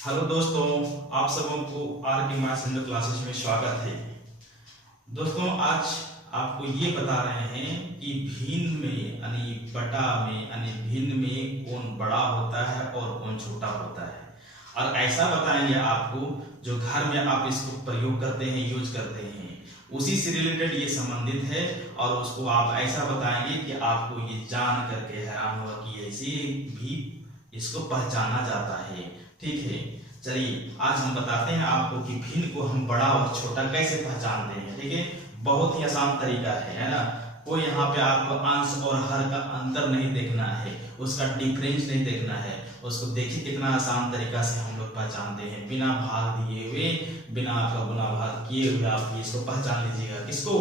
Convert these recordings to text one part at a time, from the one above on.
Hello दोस्तों, आप सबों को आर के माय सेंटर क्लासेस में स्वागत है। दोस्तों, आज आपको ये बता रहे हैं कि भिन्न में यानी बटा में यानी भिन्न में कौन बड़ा होता है और कौन छोटा होता है, और ऐसा बताएंगे आपको जो घर में आप इसको प्रयोग करते हैं, यूज करते हैं, उसी से रिलेटेड ये संबंधित है। और उसको आप ऐसा बताएंगे कि आपको ये जान करके हैरान होगा कि ऐसे भी इसको पहचाना जाता है। ठीक है, चलिए आज हम बताते हैं आपको कि भिन्न को हम बड़ा और छोटा कैसे पहचानते हैं। ठीक है, बहुत ही आसान तरीका है ना। कोई यहाँ पे आपको अंश और हर का अंतर नहीं देखना है, उसका डिफरेंस नहीं देखना है। उसको देखिए कितना आसान तरीका से हम लोग पहचानते हैं, बिना भाग दिए हुए, बिना आपका गुना भाग किए हुए आप इसको पहचान लीजिएगा। किसको?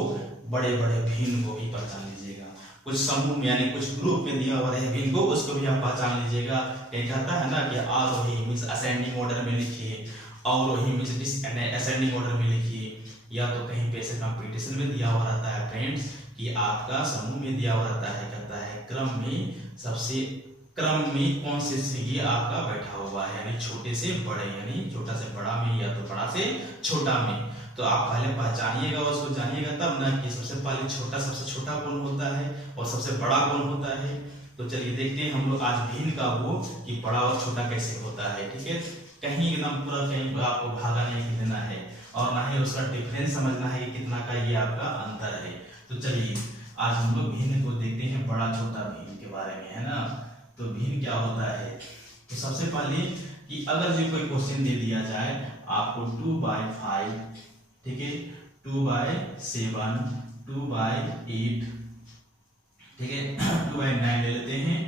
बड़े बड़े भिन्न को भी पहचान लीजिएगा। कुछ समूह में यानी कुछ ग्रुप में दिया हुआ है भिन्न को, उसको भी आप पहचान लीजिएगा। कहीं कहता है ना कि आरोही मींस असेंडिंग ऑर्डर में लिखिए, अवरोही मींस डिसेंडिंग ऑर्डर में लिखिए, या तो कहीं पे ऐसे कंपटीशन में दिया हुआ रहता है फ्रेंड्स कि आपका समूह में दिया हुआ रहता है, कहता है क्रम में कौन से ये आपका बैठा हुआ है, यानी छोटे से बड़े, यानी छोटा से बड़ा में या तो बड़ा से छोटा में। तो आप पहले पहचानिएगा, उसको जानिएगा तब ना कि सबसे पहले सबसे छोटा कौन होता है और सबसे बड़ा कौन होता है। तो चलिए देखते हैं हम लोग आज भिन्न का वो कि बड़ा और छोटा कैसे होता है। ठीक है, कहीं एकदम पूरा कहीं आपको भागा नहीं देना है और ना ही उसका डिफरेंस समझना है कि कितना का ये आपका अंतर है। तो चलिए आज हम लोग भिन्न को देखते हैं, बड़ा छोटा भिन्न के बारे में, है ना। तो भिन्न क्या होता है, तो सबसे पहले कि अगर जो कोई क्वेश्चन दे दिया जाए आपको 2/5, ठीक है, 2/7, 2/8, ठीक है, 2/9 ले लेते हैं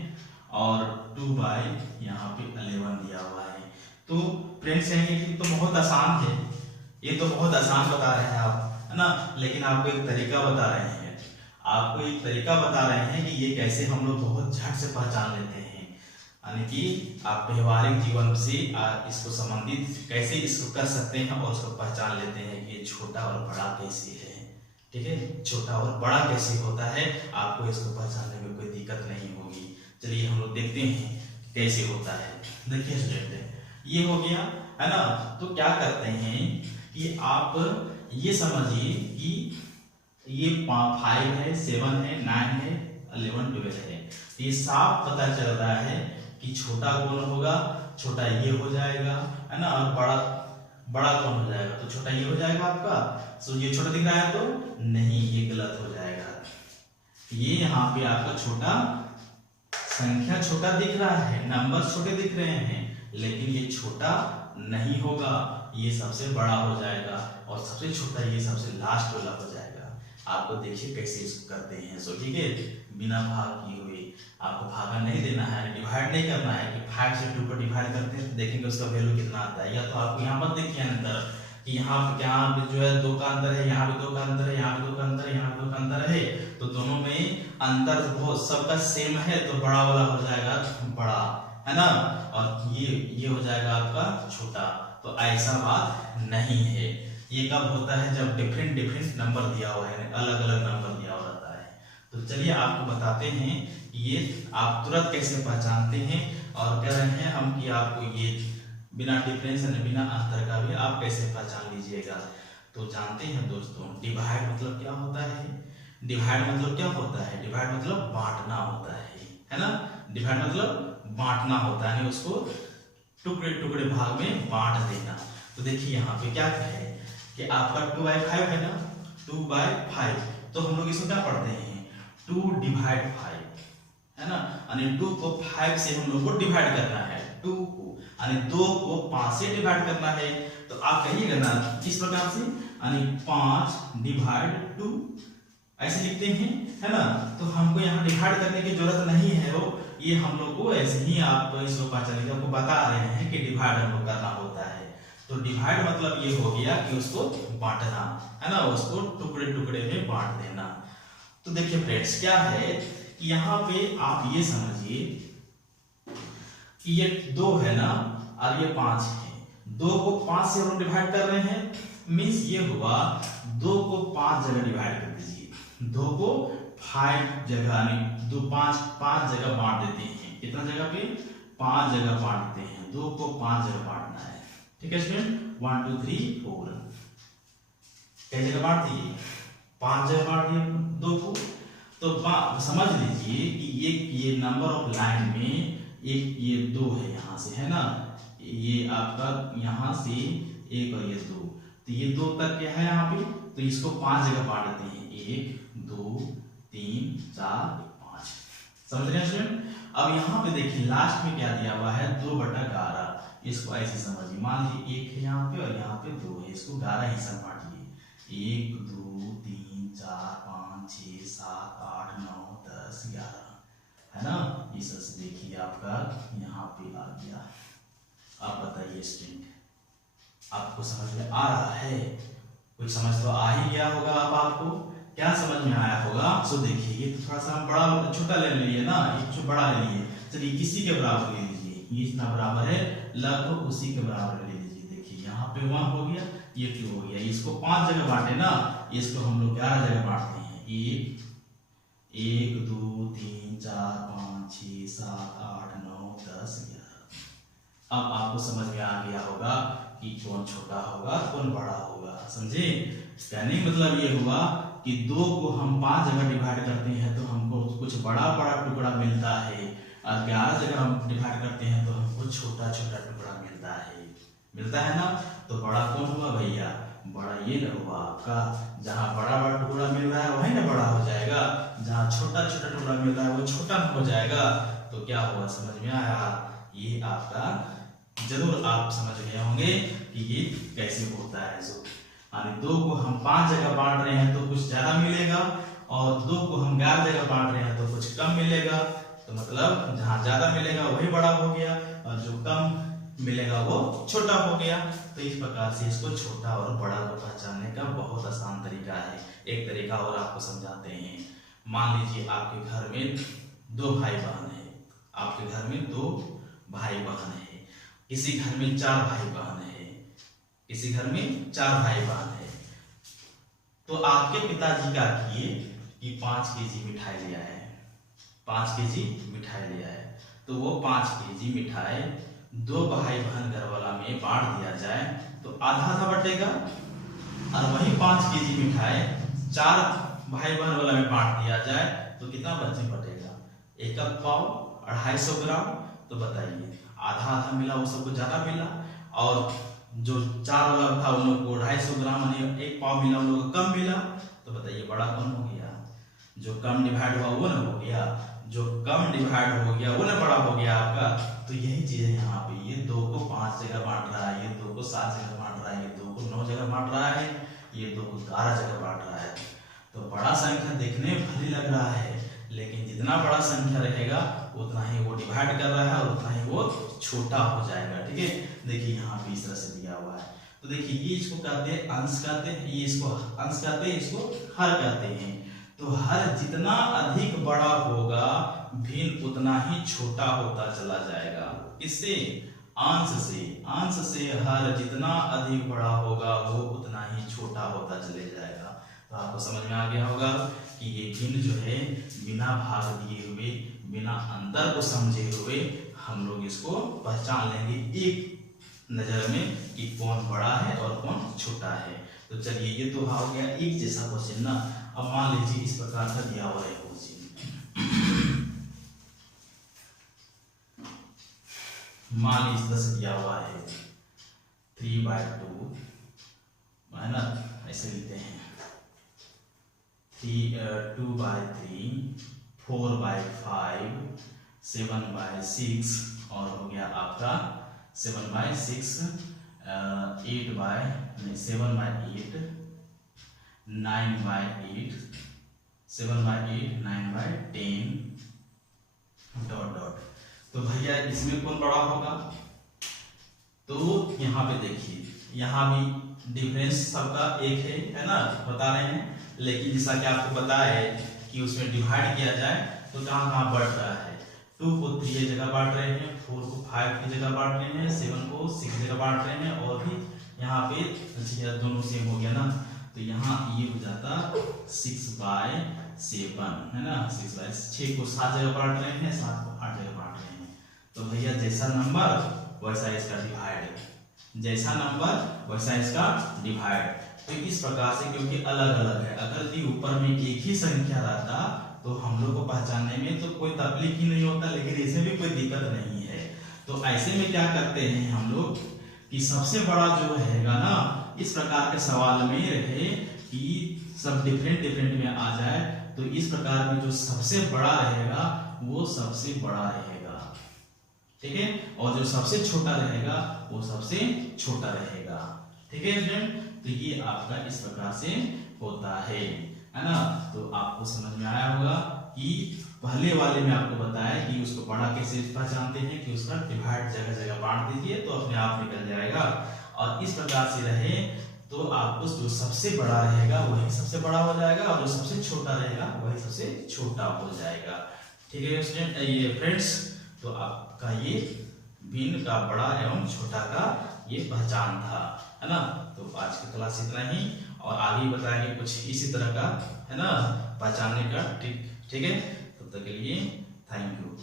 और 2/11 दिया हुआ है। तो फ्रेंड्स कहेंगे कि तो बहुत आसान है, ये तो बहुत आसान बता रहे हैं आप, है ना। लेकिन आपको एक तरीका बता रहे हैं, आपको एक तरीका बता रहे हैं कि ये कैसे हम लोग बहुत झट से पहचान लेते हैं, यानी कि आप व्यवहारिक जीवन से इसको संबंधित कैसे इसको कर सकते हैं और उसको पहचान लेते हैं कि ये छोटा और बड़ा कैसे है। ठीक है, छोटा और बड़ा कैसे होता है, आपको इसको पहचानने में कोई दिक्कत नहीं होगी। चलिए हम लोग देखते हैं कैसे होता है। देखिए स्टूडेंट, ये हो गया, है ना। तो क्या करते हैं कि आप ये समझिए कि ये 5 है, 7 है, 9 है, 11, 12 है। ये साफ पता चल रहा है कि छोटा कौन होगा, छोटा ये हो जाएगा, है ना, और बड़ा कौन हो जाएगा, तो छोटा ये हो जाएगा आपका। सो ये छोटा दिख रहा है तो नहीं, ये गलत हो जाएगा। ये यहाँ पे आपका छोटा संख्या छोटा दिख रहा है, नंबर छोटे दिख रहे हैं, लेकिन ये छोटा नहीं होगा, ये सबसे बड़ा हो जाएगा और सबसे छोटा ये सबसे लास्ट वाला हो जाएगा। आपको देखिए कैसे इसको करते हैं। सो ठीक है, बिना भाग किए हुए आपको भागा नहीं देना है, डिवाइड नहीं करना है कि 5 से 2 को डिवाइड करते हैं तो देखेंगे उसका वैल्यू कितना आता है। या तो आपको यहाँ पर देखिए अंतर कि यहाँ पे जो है 2 का अंतर है, यहाँ पे 2 का अंतर है, यहाँ पे 2 का अंतर है, यहाँ पे 2 का अंतर है, तो दोनों में अंतर बहुत सबका सेम है, तो बड़ा वाला हो जाएगा बड़ा, है ना, और ये हो जाएगा आपका छोटा। तो ऐसा बात नहीं है। ये कब होता है, जब डिफरेंट नंबर दिया हुआ है, अलग अलग नंबर दिया हुआ रहता है। तो चलिए आपको बताते हैं ये आप तुरंत कैसे पहचानते हैं, और कह रहे हैं हम कि आपको ये बिना डिफरेंस यानी बिना अंतर का भी आप कैसे पहचान लीजिएगा। तो जानते हैं दोस्तों, डिवाइड मतलब क्या होता है। डिवाइड मतलब क्या होता है, डिवाइड मतलब बांटना होता है ना। डिवाइड मतलब बांटना होता है, उसको टुकड़े टुकड़े भाग में बांट देना। तो देखिए यहाँ पे क्या है कि आपका 2/5 है ना, 2/5, तो हम लोग इसको क्या पढ़ते हैं, 2/5, है ना, यानी 2 को 5 से हम लोग को डिवाइड करना है, 2 को यानी 2 को 5 से डिवाइड करना है। तो आप कहिएगा ना किस प्रकार से, यानी 5/2 ऐसे लिखते हैं, है ना। तो हमको यहाँ डिवाइड करने की जरूरत नहीं है, वो ये हम लोग को ऐसे ही आप इसको पहचान आपको बता रहे हैं कि डिवाइड हम लोग करना होता है। तो डिवाइड मतलब ये हो गया कि उसको बांटना, है ना, उसको टुकड़े टुकड़े में बांट देना। तो देखिए फ्रेंड्स क्या है कि यहाँ पे आप ये समझिए कि ये 2 है ना और ये 5 है, 2 को 5 से हम डिवाइड कर रहे हैं, मीन्स ये हुआ 2 को 5 जगह डिवाइड कर दीजिए, 2 को 5 जगह यानी 5 जगह बांट देते हैं। कितना जगह पे, 5 जगह बांटते हैं, 2 को 5 जगह बांटना है। ठीक है स्टूडेंट, 1 2 3 4 कई जगह बांट दिए, 5 जगह बांट दिए 2 को। तो समझ लीजिए कि ये नंबर ऑफ लाइन में एक ये 2 है यहाँ से, है ना, ये आपका यहाँ से 1 और ये 2, तो ये 2 तक क्या है यहाँ पे, तो इसको 5 जगह बांट देते हैं, 1 2 3 4 5। समझ रहे हैं स्टूडेंट। अब यहाँ पे देखिए लास्ट में क्या दिया हुआ है, 2/11। इसको ऐसे समझिए, मान लीजिए 1 है यहाँ पे और यहाँ पे 2 है, इसको 11 हिस्सा बांटिए, 1 2 3 4 5 6 7 8 9 10 11, है ना। इस तरह से देखिए आपका यहाँ पे आ गया। आप बताइए स्टूडेंट, आपको समझ में आ रहा है? कुछ समझ तो आ ही गया होगा। अब आपको क्या समझ में आया होगा? सो देखिए ये तो थोड़ा सा बड़ा छोटा ले लिए ना, एक जो बड़ा ले लिए, चलिए किसी के बराबर ले लीजिए, ये इतना बराबर है, लगभग उसी के बराबर ले लीजिए। देखिए यहाँ पे 1 हो गया, ये 2 हो गया, इसको 5 जगह बांटे ना, इसको हम लोग 11 जगह बांटते हैं, 1 2 3 4 5 6 7 8 9 10 11। अब आपको समझ में आ गया होगा कि कौन छोटा होगा कौन बड़ा होगा, समझे। कहने का मतलब ये हुआ कि 2 को हम 5 जगह डिवाइड करते हैं तो हमको कुछ बड़ा बड़ा टुकड़ा मिलता है, और 11 जगह हम डिवाइड करते हैं तो हमको छोटा छोटा टुकड़ा मिलता है ना। तो बड़ा कौन हुआ भैया? बड़ा ये ना हुआ आपका, जहाँ बड़ा बड़ा टुकड़ा मिल रहा है वही ना बड़ा हो जाएगा, जहाँ छोटा छोटा टुकड़ा मिल रहा है वो छोटा हो जाएगा। तो क्या हुआ, समझ में आया? ये आपका जरूर आप समझ गए होंगे कि ये कैसे होता है। जो यानी 2 को हम 5 जगह बांट रहे हैं तो कुछ ज्यादा मिलेगा, और 2 को हम 11 जगह बांट रहे हैं तो कुछ कम मिलेगा। तो मतलब जहाँ ज्यादा मिलेगा वही बड़ा हो गया, और जो कम मिलेगा वो छोटा हो गया। तो इस प्रकार से इसको छोटा और बड़ा को पहचानने का बहुत आसान तरीका है। एक तरीका और आपको समझाते हैं। मान लीजिए आपके घर में 2 भाई बहन है, आपके घर में 2 भाई बहन है, किसी घर में 4 भाई बहन है, किसी घर में 4 भाई बहन है। तो आपके पिताजी क्या किए कि 5 केजी मिठाई ले आए, 5 केजी मिठाई ले आए। तो वो 5 केजी मिठाई 2 भाई बहन घर वाला में बांट दिया जाए तो आधा आधा बटेगा, और वही 5 केजी मिठाई 4 भाई बहन वाला में बांट दिया जाए तो कितना बटेगा? 1 पाव 250 ग्राम। तो बताइए आधा आधा मिला वो सबको ज्यादा मिला, और जो 4 वाला था उन लोग को 250 ग्राम यानी 1 पाव मिला, उन लोग को कम मिला। तो बताइए बड़ा कौन हो गया? जो कम डिवाइड हुआ वो ना हो गया, जो कम डिवाइड हो गया वो ना बड़ा हो गया आपका। तो यही चीज है यहाँ पे, ये 2 को 5 जगह बांट रहा है, ये 2 को 7 जगह बांट रहा है, ये 2 को 9 जगह बांट रहा है, ये 2 को 11 जगह बांट रहा है। तो बड़ा संख्या देखने में भली लग रहा है, लेकिन जितना बड़ा संख्या रहेगा उतना ही वो डिवाइड कर रहा है और उतना ही वो छोटा हो जाएगा। ठीक है, देखिए यहाँ पे इस तरह से दिया हुआ है। तो देखिए ये इसको कहते हैं अंश कहते हैं, ये इसको अंश कहते हैं, इसको हर कहते हैं। तो हर जितना अधिक बड़ा होगा भिन्न उतना ही छोटा होता चला जाएगा। इससे अंश से हर जितना अधिक बड़ा होगा वो उतना ही छोटा होता चले जाएगा। तो आपको समझ में आ गया होगा कि ये भिन्न जो है बिना भाग दिए हुए, बिना अंतर को समझे हुए हम लोग इसको पहचान लेंगे एक नजर में कि कौन बड़ा है और कौन छोटा है। तो चलिए ये तो हो गया एक जैसा क्वेश्चन ना। अब मान लीजिए इस प्रकार का दिया हुआ है क्वेश्चन, मान लीजिए 10 दिया हुआ है 3/2, है ना, ऐसे लिखते हैं 2/3, 4/5, 7/6 और हो गया आपका 7/6, 7/8, 9/8, 7/8, 9/10 ... तो भैया इसमें कौन बड़ा होगा? तो यहाँ पे देखिए, यहाँ भी डिफरेंस सबका एक है ना, बता रहे हैं। लेकिन जैसा कि आपको पता है कि उसमें डिवाइड किया जाए तो कहाँ कहाँ बढ़ रहा है। 2 को 3 जगह बांट रहे हैं, 4 को 5 की जगह बांट रहे हैं, 7 को 6 जगह बांट रहे हैं, और भी यहाँ पे दोनों सेम हो गया ना। तो यहाँ ये हो जाता 6/7, है ना, 6 को 7 जगह बांट रहे हैं, 7 को 8 जगह बांट रहे हैं। तो भैया जैसा नंबर वैसा इसका डिवाइड, जैसा नंबर वैसा इसका डिवाइड। तो इस प्रकार से, क्योंकि अलग अलग है, अगर ये ऊपर में एक ही संख्या रहता तो हम लोग को पहचानने में तो कोई तकलीफ ही नहीं होता, लेकिन इसमें भी कोई दिक्कत नहीं है। तो ऐसे में क्या करते हैं हम लोग कि सबसे बड़ा जो रहेगा ना, इस प्रकार के सवाल में रहे कि सब डिफरेंट डिफरेंट में आ जाए, तो इस प्रकार में जो सबसे बड़ा रहेगा वो सबसे बड़ा रहेगा, ठीक है, और जो सबसे छोटा रहेगा वो सबसे छोटा रहेगा, ठीक है स्टूडेंट। तो ये आपका इस प्रकार से होता है ना। तो आपको समझ में आया होगा कि पहले वाले में आपको बताया कि उसको बड़ा कैसे पहचानते हैं कि उसका डिवाइड जगह जगह बांट दीजिए तो अपने आप निकल जाएगा। और इस प्रकार से रहे तो आपको जो सबसे बड़ा रहेगा वही सबसे बड़ा हो जाएगा और जो सबसे छोटा रहेगा वही सबसे छोटा हो जाएगा, ठीक है स्टूडेंट, ये फ्रेंड्स। तो आपका ये भिन्न का बड़ा एवं छोटा का ये पहचान था, है ना। तो आज की क्लास इतना ही, और आगे बताएंगे कुछ इसी तरह का, है ना, पहचानने का ट्रिक, ठीक है। तब तक के लिए थैंक यू।